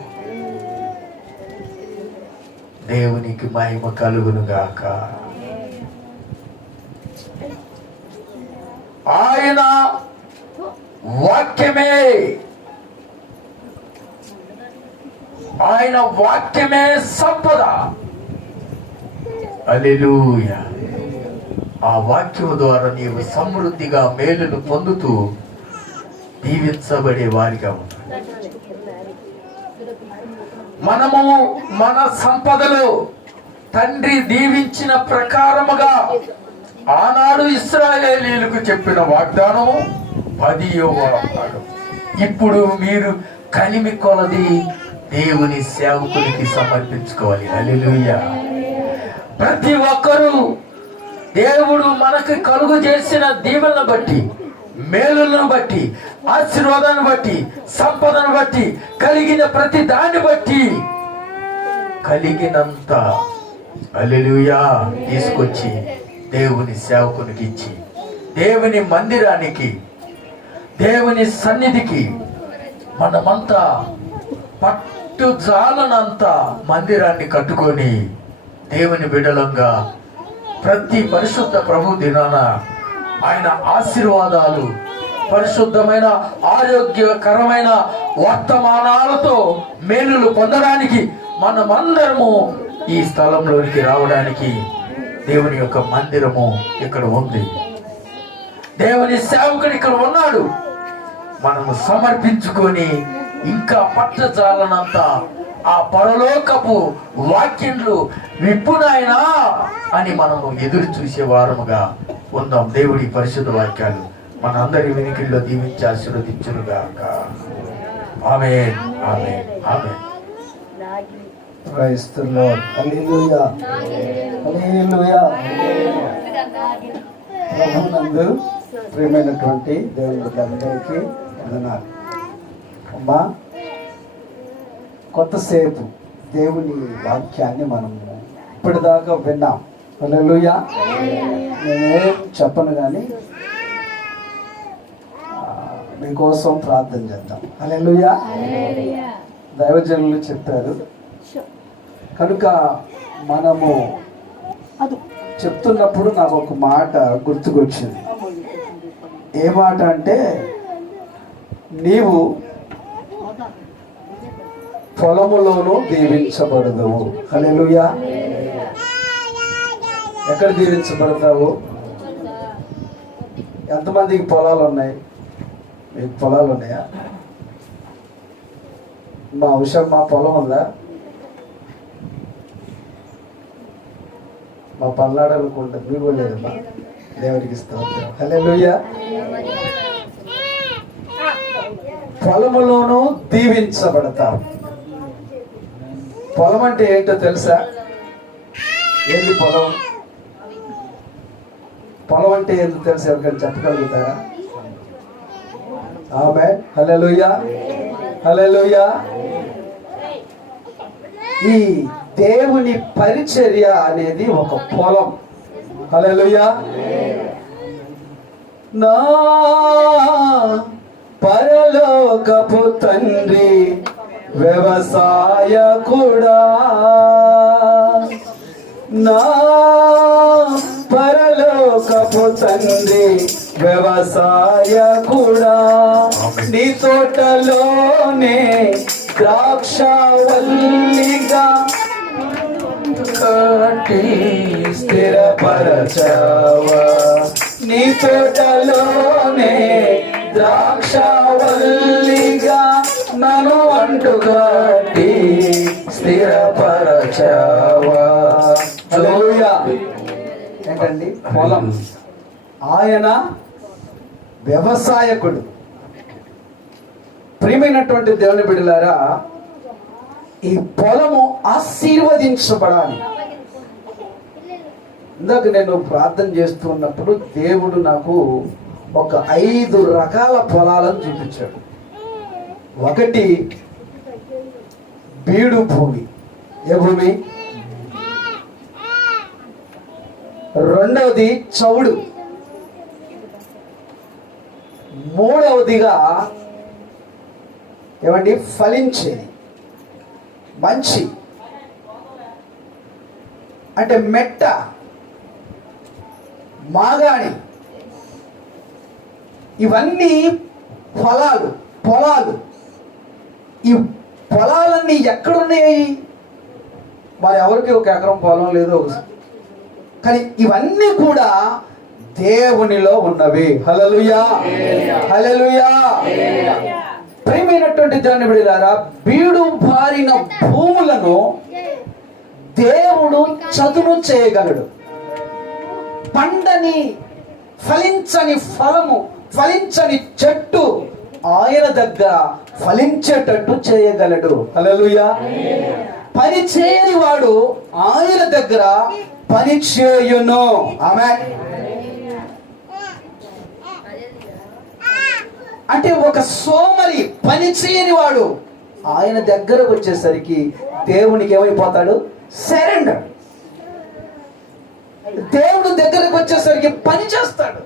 దేవునికి మహిమ కలుగును గాక. ఆయన వాక్యమే, ఆయన వాక్యమే సంపద. హల్లెలూయా. ఆ వాక్యం ద్వారా నీవు సమృద్ధిగా మేలును పొందుతూ దీవించబడే వారిగా ఉంటాం. మనము మన సంపదలో తండ్రి దీవించిన ప్రకారముగా ఆనాడు ఇశ్రాయేలీయులకు చెప్పిన వాగ్దానము 10వ భాగం. ఇప్పుడు మీరు కలిమి కొలది దేవుని సేవకునికి సమర్పించుకోవాలి. హల్లెలూయా. ప్రతి ఒక్కరూ దేవుడు మనకు కలుగు చేసిన దీవెనను బట్టి, మేలులను బట్టి, ఆశీర్వాదాన్ని బట్టి, సంపదను బట్టి, కలిగిన ప్రతి దాన్ని బట్టి కలిగినంత హల్లెలూయా తీసుకొచ్చి దేవుని సేవకునికి ఇచ్చి, దేవుని మందిరానికి, దేవుని సన్నిధికి మనమంతా పట్టుజాలనంత మందిరాన్ని కట్టుకొని దేవుని బిడ్డలంగా ప్రతి పరిశుద్ధ ప్రభు దినాన ఆయన ఆశీర్వాదాలు, పరిశుద్ధమైన ఆరోగ్యకరమైన వర్తమానాలతో మేలులు పొందడానికి మనమందరము ఈ స్థలంలోనికి రావడానికి దేవుని యొక్క మందిరము ఇక్కడ ఉంది. దేవుని సేవకుడు ఇక్కడ ఉన్నాడు. మనము సమర్పించుకొని ఇంకా పట్టజాలనంత ఆ పరలోకపు వాక్యంలు విప్పునాయనా అని మనము ఎదురు చూసే వారముగా ఉందాం. దేవుడి పరిశుద్ధ వాక్యాలు మన అందరి వెనుకల్లో దీవించి ఆశీర్వదించునుగాక. Amen, amen, amen. Praise the Lord. Hallelujah, hallelujah. ప్రభువునందు ప్రియమైనటువంటి దేవుని బిడ్డలందరికీ వందనాలు. అమ్మా, కొంతసేపు దేవుని వాక్యాన్ని మనము ఇప్పటిదాకా విన్నాం. హల్లెలూయా. నేనేం చెప్పను కానీ మీకోసం ప్రార్థన చేద్దాం. హల్లెలూయా. దైవజనులు చెప్పారు కనుక మనము చెప్తున్నప్పుడు నాకు ఒక మాట గుర్తుకొచ్చింది. ఏ మాట అంటే, నీవు పొలములోనూ దీవించబడదువు. హల్లెలూయా. ఎక్కడ దీవించబడతావు? ఎంతమందికి పొలాలు ఉన్నాయి? మీకు పొలాలు ఉన్నాయా? మా మా పొలం ఉందా? మా పల్నాడనుకుంటుంది. మీకు లేదమ్మా. దేవుడికి స్తోత్రం. హల్లెలూయా. పొలములోనూ దీవించబడతావు. పొలం అంటే ఏంటో తెలుసా? ఏంటి పొలం? పొలం అంటే ఏంటో తెలుసా? ఎవరికైనా చెప్పగలుగుతారా? ఆమేన్. హల్లెలూయా, హల్లెలూయా. ఈ దేవుని పరిచర్య అనేది ఒక పొలం. హల్లెలూయా. నా పరలోకపు తండ్రి వ్యవసాయకుడా, నా పరలోకపు తండ్రి వ్యవసాయకుడా, నీ తోటలోనే ద్రాక్షవల్లిగా కట్టి స్థిరపరచవా, నీ తోటలోనే ద్రాక్షవల్లిగా నన్ను అంటుకట్టి స్థిరపరచవా. హల్లెలూయా. ఏంటండి పొలం? ఆయన వ్యవసాయకుడు. ప్రియమైనటువంటి దేవుని బిడ్డలారా, ఈ పొలము ఆశీర్వదించబడాలి. ఇందాక నేను ప్రార్థన చేస్తూ ఉన్నప్పుడు దేవుడు నాకు ఒక 5 రకాల పొలాలను చూపించాడు. ఒకటి బీడు భూమి. ఏ భూమి? రెండవది చౌడు. మూడవదిగా ఏమండి ఫలించేది మంచి అంటే మెట్ట మాగాణి. ఇవన్నీ పొలాలు. ఈ పొలాలన్నీ ఎక్కడున్నాయి? మరి ఎవరికి ఒక ఎకరం పొలం లేదు, కానీ ఇవన్నీ కూడా దేవునిలో ఉన్నవి. హల్లెలూయా, హల్లెలూయా. ప్రియమైనటువంటి దేవుని బిడ్డలారా, బీడు బారిన భూములను దేవుడు చదును చేయగలడు. పండని ఫలించని ఫలము, ఫలించని చెట్టు ఆయన దగ్గర ఫలించేటట్టు చేయగలడు. హల్లెలూయా. పని చేయని వాడు ఆయన దగ్గర పని చేయును. ఆమేన్. అంటే ఒక సోమరి, పని చేయని వాడు ఆయన దగ్గరకు వచ్చేసరికి దేవునికి ఏమైపోతాడు? సరెండర్. దేవుడు దగ్గరకు వచ్చేసరికి పని చేస్తాడు.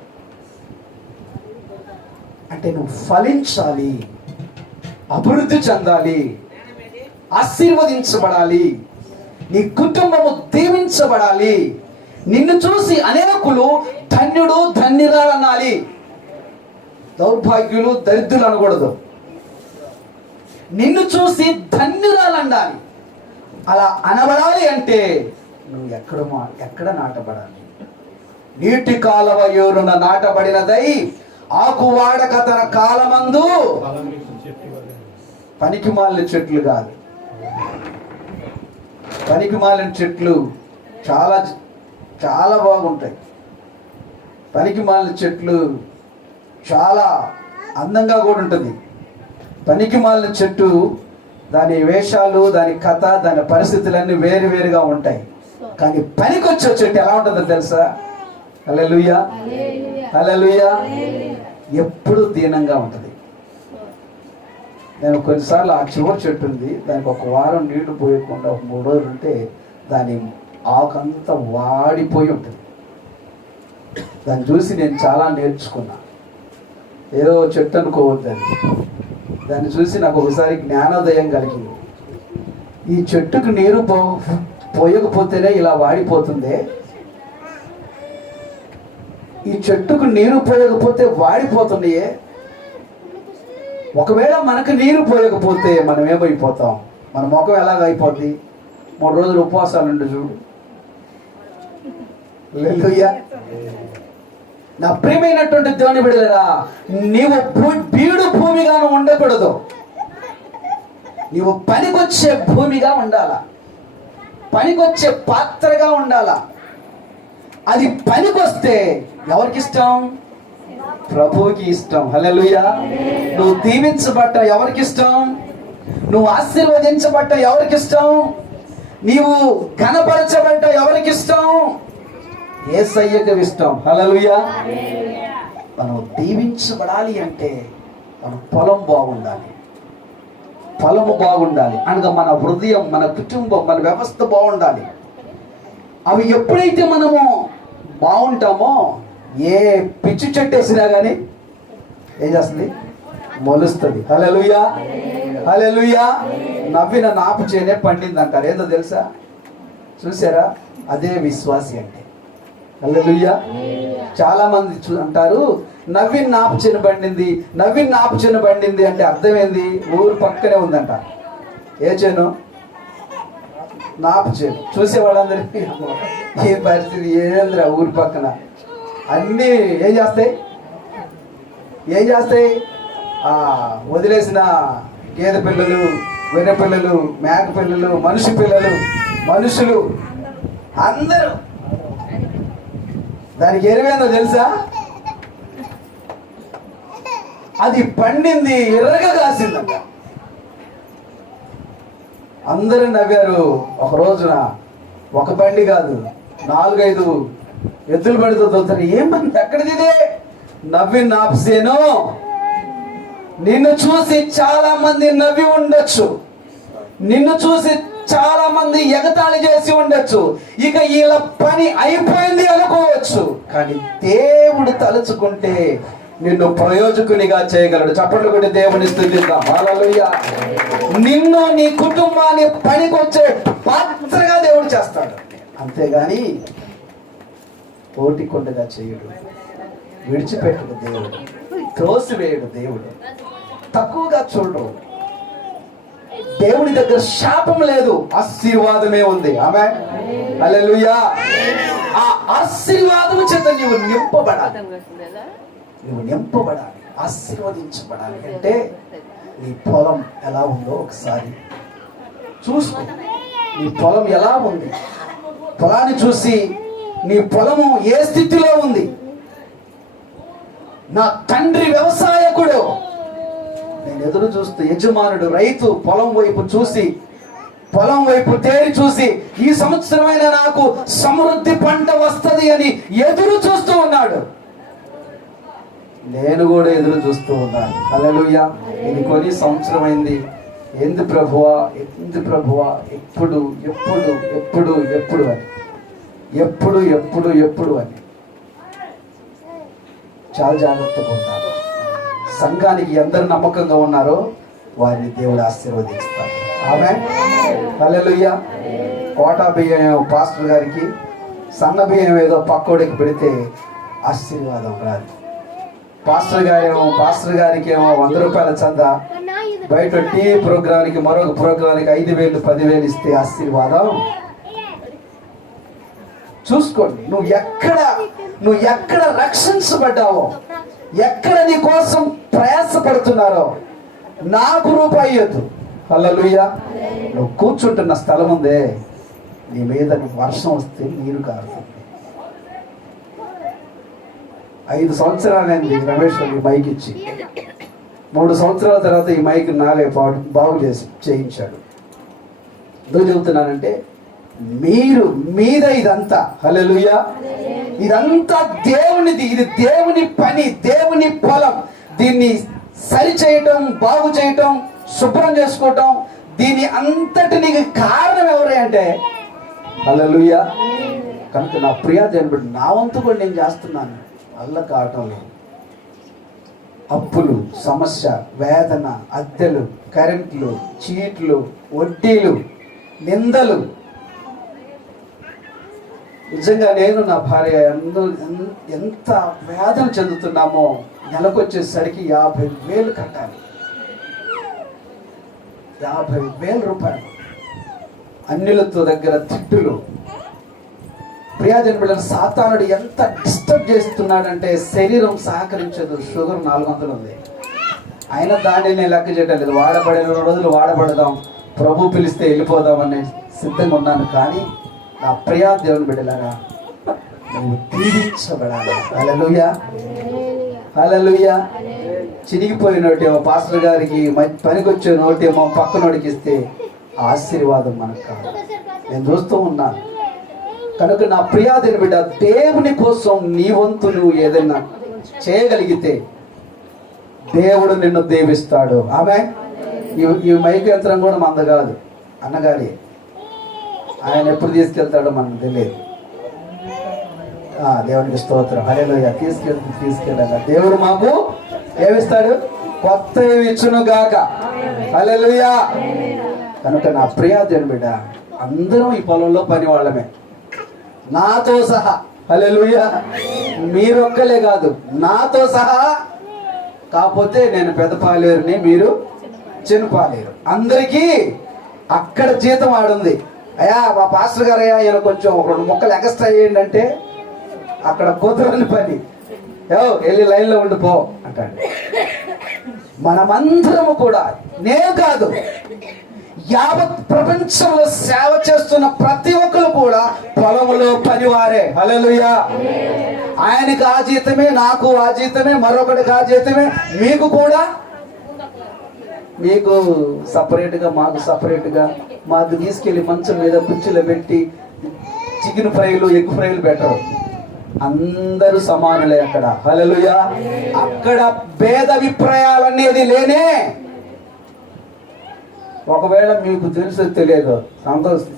అంటే నువ్వు ఫలించాలి, అభివృద్ధి చెందాలి, ఆశీర్వదించబడాలి, నీ కుటుంబము దీవించబడాలి. నిన్ను చూసి అనేకులు ధన్యుడు ధన్యురాలనాలి. దౌర్భాగ్యులు దరిద్రులు అనకూడదు. నిన్ను చూసి ధన్యురాలండాలి. అలా అనబడాలి అంటే నువ్వు ఎక్కడ నాటబడాలి? నీటి కాలవ యోరున నాటబడినదై ఆకు వాడక తన కాలమందు పనికి మాలిన చెట్లు కాదు. పనికి మాలిన చెట్లు చాలా చాలా బాగుంటాయి. పనికి మాలిన చెట్లు చాలా అందంగా కూడా ఉంటుంది. పనికి మాలిన చెట్టు దాని వేషాలు, దాని కథ, దాని పరిస్థితులన్నీ వేరువేరుగా ఉంటాయి. కానీ పనికొచ్చే చెట్టు ఎలా ఉంటుందో తెలుసా? హల్లెలూయా, హల్లెలూయా. ఎప్పుడు దీనంగా ఉంటుంది. నేను కొన్నిసార్లు ఆ చివరి చెట్టు ఉంది, దానికి ఒక వారం నీళ్లు పోయకుండా ఒక 3 రోజులు ఉంటే దాని ఆకంతా వాడిపోయి ఉంటుంది. దాన్ని చూసి నేను చాలా నేర్చుకున్నా. ఏదో చెట్టు అనుకోవద్దని, దాన్ని చూసి నాకు ఒకసారి జ్ఞానోదయం కలిగింది. ఈ చెట్టుకు నీరు పోయకపోతేనే ఇలా వాడిపోతుందే, ఈ చెట్టుకు నీరు పోయకపోతే వాడిపోతున్నాయే. ఒకవేళ మనకు నీరు పోయకపోతే మనం ఏమైపోతాం? మన ముఖం ఎలాగైపోద్ది? 3 రోజులు ఉపవాసాలు ఉండి చూడు. హల్లెలూయా. నా ప్రియమైనటువంటి దేవుని బిడ్డలారా, నీవు బీడు భూమిగా ఉండకూడదు. నీవు పనికొచ్చే భూమిగా ఉండాలా, పనికొచ్చే పాత్రగా ఉండాలా. అది పనికొస్తే ఎవరికి ఇష్టం? ప్రభువుకి ఇష్టం. హల్లెలూయా. నువ్వు దీవించబడ్డం ఎవరికి ఇష్టం? నువ్వు ఆశీర్వదించబడ్డం ఎవరికి ఇష్టం? నీవు ఘనపరచబడ్డం ఎవరికి ఇష్టం? యేసయ్యకి ఇష్టం. హల్లెలూయా. మనం దీవించబడాలి అంటే మన పొలం బాగుండాలి, పొలము బాగుండాలి అనగా మన హృదయం, మన కుటుంబం, మన వ్యవస్థ బాగుండాలి. అవి ఎప్పుడైతే మనము బాగుంటామో ఏ పిచ్చి చెట్టు వేసినా కానీ ఏం చేస్తుంది? మొలుస్తుంది. హల్లెలూయా, హల్లెలూయా. నవ్విన నాపు చేనే పండింది అంటారు. ఏదో తెలుసా? చూసారా? అదే విశ్వాసి అంటే. హల్లెలూయా. చాలా మంది అంటారు నవ్విన నాపు చేను పండింది, నవ్విన నాపు చేను పండింది అంటే అర్థం ఏంది? ఊరు పక్కనే ఉందంట. ఏ చేను? నాపు చేను. చూసే వాళ్ళందరికీ ఈ పరిస్థితి ఏంద్రా ఊరి పక్కన అన్నీ ఏం చేస్తాయి? ఏం చేస్తాయి? వదిలేసిన గేదె పిల్లలు, వెన్న పిల్లలు, మేక పిల్లలు, మనుషులు అందరూ. దానికి ఎరువేందో తెలుసా? అది పండింది, ఎర్రగా కాసిందంట. అందరూ నవ్వారు. ఒక రోజున ఒక బండి కాదు, 4-5 ఎద్దుల బండితో తోలుతారు. ఏమంది ఎక్కడిదిదే? నవ్వి నాపసేను. నిన్ను చూసి చాలా మంది నవ్వి ఉండొచ్చు, నిన్ను చూసి చాలా మంది ఎగతాళి చేసి ఉండొచ్చు, ఇక వీళ్ళ పని అయిపోయింది అనుకోవచ్చు. కానీ దేవుడు తలుచుకుంటే నిన్ను ప్రయోజకునిగా చేయగలడు. చప్పట్లు కొట్టి దేవుని స్తుతిద్దాం. హల్లెలూయా. నిన్ను, నీ కుటుంబాన్ని పనికొచ్చే పాత్రగా దేవుడు చేస్తాడు. అంతేగాని పోటీకొండగా చేయడు, విడిచిపెట్టడు దేవుడు, త్రోసివేయడు దేవుడు, తక్కువగా చూడడు. దేవుడి దగ్గర శాపం లేదు, ఆశీర్వాదమే ఉంది. ఆమేన్, హల్లెలూయా. ఆ ఆశీర్వాదము చేత నీవు నింపబడాలి, ఆశీర్వదించబడాలి. అంటే నీ పొలం ఎలా ఉందో ఒకసారి చూసుకో. నీ పొలం ఎలా ఉంది? పొలాన్ని చూసి నీ పొలము ఏ స్థితిలో ఉంది? నా తండ్రి వ్యవసాయకుడు, నేను ఎదురు చూస్తూ, యజమానుడు రైతు పొలం వైపు చూసి, పొలం వైపు తేరి చూసి, ఈ సంవత్సరమైన నాకు సమృద్ధి పంట వస్తది అని ఎదురు చూస్తూ ఉన్నాడు. నేను కూడా ఎదురు చూస్తూ ఉన్నాను. హల్లెలూయా. ఇది కొని సంవత్సరం అయింది. ఎందు ప్రభువా, ఎప్పుడు అని చాలా జాగ్రత్తగా ఉంటారు. సంఘానికి ఎందరు నమ్మకంగా ఉన్నారో వారిని దేవుడు ఆశీర్వదిస్తారు. ఆమేన్, హల్లెలూయా. కోటా బియ్యం పాస్టర్ గారికి, సన్న బియ్యం ఏదో పక్కోడికి పెడితే ఆశీర్వాదం రాదు. పాస్టర్ గారికి ఏమో 100 రూపాయల చందా, బయట టీవీ ప్రోగ్రానికి, మరొక ప్రోగ్రానికి 5,000 10,000 ఇస్తే ఆశీర్వాదం. చూసుకోండి, నువ్వు ఎక్కడ రక్షించబడ్డావో, ఎక్కడ నీ కోసం ప్రయాసపడుతున్నారో నాకు రూపాయి ఇవ్వద్దు. హల్లెలూయా. నువ్వు కూర్చుంటున్న స్థలం ఉందే, నీ మీద వర్షం వస్తే నీరు కారుతుంది. 5 సంవత్సరాలైంది రమేష్ ఈ మైక్ ఇచ్చి, 3 సంవత్సరాల తర్వాత ఈ మైక్ నాగే బాగు చేయించాడు. ఎందుకు చెబుతున్నానంటే మీద ఇదంతా, హల్లెలూయా, ఇదంతా దేవునిది. ఇది దేవుని పని, దేవుని పొలం. దీన్ని సరి చేయటం, బాగు చేయటం, శుభ్రం చేసుకోవటం, దీని అంతటికి కారణం ఎవరే అంటే హల్లెలూయా. కనుక నా ప్రియ దేవుడు, నా వంతు కూడా నేను చేస్తున్నాను. వల్ల కావటం లేదు. అప్పులు, సమస్య, వేదన, అద్దెలు, కరెంట్లు, చీట్లు, వడ్డీలు, నిందలు. నిజంగా నేను, నా భార్య ఎంత వేదన చెందుతున్నామో. నెలకొచ్చేసరికి 50,000 కట్టాలి. 50,000 రూపాయలు. అన్యులతో దగ్గర తిట్టులు. ప్రియాజన బిడ్డలు, సాతానుడు ఎంత డిస్టర్బ్ చేస్తున్నాడంటే శరీరం సహకరించదు. షుగర్ 400 ఉంది, అయినా దాన్ని నేను లెక్క చేయటం లేదు. వాడబడిన రోజులు వాడబడదాం, ప్రభు పిలిస్తే వెళ్ళిపోదామని సిద్ధంగా ఉన్నాను. కానీ నా ప్రియా దేవుని బిడ్డలారా, నువ్వు దీవించబడాలి. హల్లెలూయా, హల్లెలూయా. చిరిగిపోయిన నోటేమో పాస్టర్ గారికి, పనికొచ్చే నోటేమో పక్కనోడికి ఇస్తే ఆశీర్వాదం మనకు కాదు. నేను చూస్తూ ఉన్నాను. కనుక నా ప్రియా దేవుని బిడ్డ, దేవుని కోసం నీ వంతు నువ్వు ఏదైనా చేయగలిగితే దేవుడు నిన్ను దీవిస్తాడు. ఆమేన్. ఈ మైక్ యంత్రం కూడా మంద కాదు, అన్నగారి. ఆయన ఎప్పుడు తీసుకెళ్తాడో మనకు తెలియదు. దేవునికి స్తోత్రం. హల్లెలూయా. తీసుకెళ్ళాలి. దేవుడు మాకు ఏమిస్తాడు? కొత్తవి ఇచ్చును గాక. హల్లెలూయా. కనుక నా ప్రియ దేవుని బిడ్డ, అందరం ఈ పొలంలో పని వాళ్ళమే, నాతో సహా. హల్లెలూయా. మీరొక్కలే కాదు, నాతో సహా. కాకపోతే నేను పెద్ద పాలేరుని, మీరు చిన్న పాలేరు. అందరికీ అక్కడ జీతం ఆడుంది. అయ్యా మా పాస్టర్ గారు, అయ్యా ఈయన కొంచెం 2 ముక్కలు ఎక్స్ట్రా వేయండి అంటే అక్కడ కుదరని పని. వెళ్ళి లైన్లో ఉండిపో అంటాడు. మనమందరము కూడా, నేను కాదు, యావత్ ప్రపంచంలో సేవ చేస్తున్న ప్రతి ఒక్కరు కూడా పొలములో పనివారే. హల్లెలూయా. ఆయనకు ఆ జీతమే, నాకు ఆ జీతమే, మరొకటికి ఆ జీతమే, మీకు కూడా. మీకు సపరేట్గా, మాకు సపరేట్గా, మాకు తీసుకెళ్ళి మంచం మీద కుర్చీలో పెట్టి చికెన్ ఫ్రైలు, ఎగ్ ఫ్రైలు పెట్టరు. అందరూ సమానులే అక్కడ. హల్లెలూయా. అక్కడ భేద అభిప్రాయాలనేది లేనే. ఒకవేళ మీకు తెలుసు తెలియదు,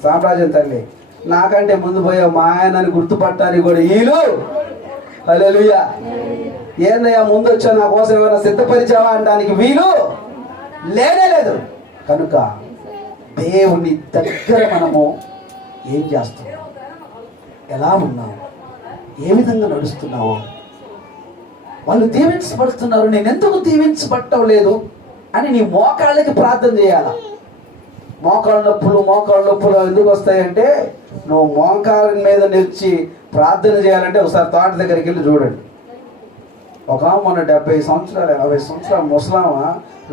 సామ్రాజ్యం తల్లి నాకంటే ముందు పోయే మా ఆయనని గుర్తుపట్టడానికి కూడా వీలు. హల్లెలూయా. ఏందయ్యా ముందు వచ్చా, నా కోసం ఏమైనా సిద్ధపరిచావా అనడానికి వీలు లేనే లేదు. కనుక దేవుని దగ్గర మనము ఏం చేస్తున్నాం, ఎలా ఉన్నావు, ఏ విధంగా నడుస్తున్నావు. వాళ్ళు దీవించబడుతున్నారు, నేను ఎందుకు దీవించబడటం లేదు అని నీ మోకాళ్ళకి ప్రార్థన చేయాలా. మోకాళ్ళ నొప్పులు ఎందుకు వస్తాయంటే, నువ్వు మోకాళ్ళ మీద నిలిచి ప్రార్థన చేయాలంటే ఒకసారి తోట దగ్గరికి వెళ్ళి చూడండి. ఒక మొన్న 70 సంవత్సరాలు 80 సంవత్సరాలు ముసలామ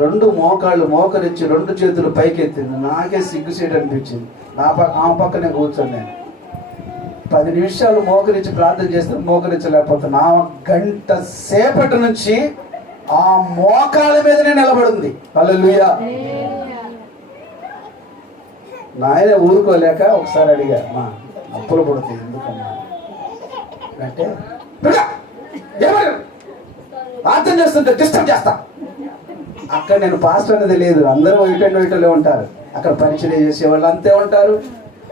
2 మోకాళ్ళు మోకరించి 2 చేతులు పైకెత్తింది. నాకే సిగ్గుసేటు అనిపించింది. ఆమె పక్కనే కూర్చొని నేను 10 నిమిషాలు మోకరించి ప్రార్థన చేస్తే మోకరించలేకపోతున్నా. 1 గంట సేపటి నుంచి ఆ మోకాళ్ళ మీదనే నిలబడింది. హల్లెలూయా. నాయన ఊరుకోలేక ఒకసారి అడిగా, మా అప్పులు పడుతుంది ఎందుకన్నా అంటే, ప్రార్థన చేస్తుంటే డిస్టర్బ్ చేస్తా. అక్కడ నేను పాస్టర్ అనేది లేదు, అందరూ ఇటలే ఉంటారు. అక్కడ పరిచయం చేసేవాళ్ళు అంతే ఉంటారు,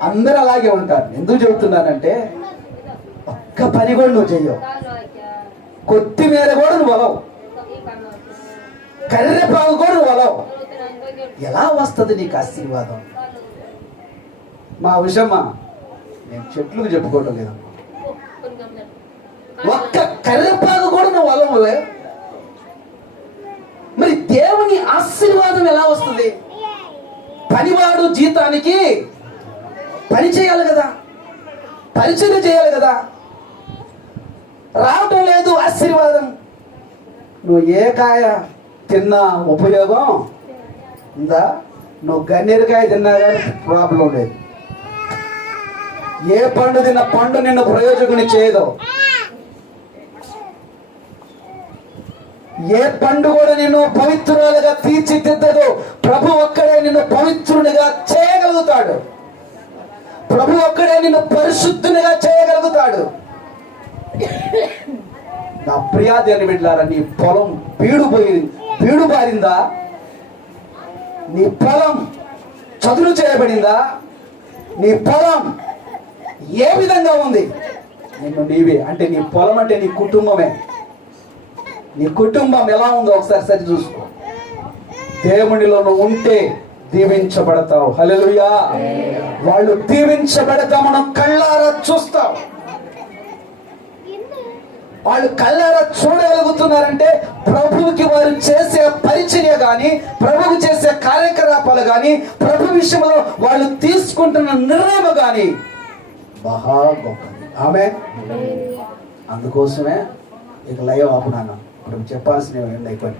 అందరూ అలాగే ఉంటారు. ఎందుకు చెబుతున్నానంటే, ఒక్క పని కూడా నువ్వు చెయ్యవు, కొత్తిమీర కూడా నువ్వు వలవు, కర్రెపాకు కూడా నువ్వు వలవు. ఎలా వస్తుంది నీకు ఆశీర్వాదం? మా విషయమా నేను చెట్లకు చెప్పుకోవటం లేదు. ఒక్క కర్రెపాకు కూడా నువ్వు వలవే. మరి దేవుని ఆశీర్వాదం ఎలా వస్తుంది? పనివాడు జీతానికి పని చేయాలి కదా, పరిచయం చేయాలి కదా. రావటం లేదు ఆశీర్వాదం. నువ్వు ఏ కాయ తిన్నా ఉపయోగం ఉందా? నువ్వు గన్నేరుకాయ తిన్నా కానీ ప్రాబ్లం లేదు. ఏ పండు తిన్న పండు నిన్ను ప్రయోజకుని చేయదు. ఏ పండు కూడా నిన్ను పవిత్రులుగా తీర్చిదిద్దదు. ప్రభు ఒక్కడే నిన్ను పవిత్రునిగా చేయగలుగుతాడు. ప్రభు ఒక్కడే నిన్ను పరిశుద్ధునిగా చేయగలుగుతాడు. నా ప్రియా దేవుని బిడ్డలారా, నీ పొలం బీడు బారిందా? నీ పొలం చదును చేయబడిందా? నీ పొలం ఏ విధంగా ఉంది? నిన్ను నీవే అంటే, నీ పొలం అంటే నీ కుటుంబమే. నీ కుటుంబం ఎలా ఉందో ఒకసారి సరి చూసుకో. దేవునిలో నువ్వు ఉంటే దీవించబడతావు. హల్లెలూయా. వాళ్ళు దీవించబడతామని కళ్ళారా చూస్తావు. వాళ్ళు కళ్ళారా చూడగలుగుతున్నారంటే ప్రభువుకి వారు చేసే పరిచర్య కానీ, ప్రభువు చేసే కార్యకలాపాలు కానీ, ప్రభు విషయంలో వాళ్ళు తీసుకుంటున్న నిర్ణయం కానీ మహా గొప్పది. ఆమె అందుకోసమే ఇక లైవ్ ఆపునాను. ఇప్పుడు చెప్పాల్సినవి ఏంటి అయిపోయి.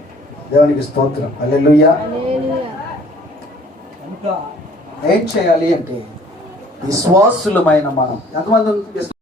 దేవునికి స్తోత్రం. హల్లెలూయా. ఇంకా ఏం చేయాలి అంటే, విశ్వాసులమైన మనం ఎంతమంది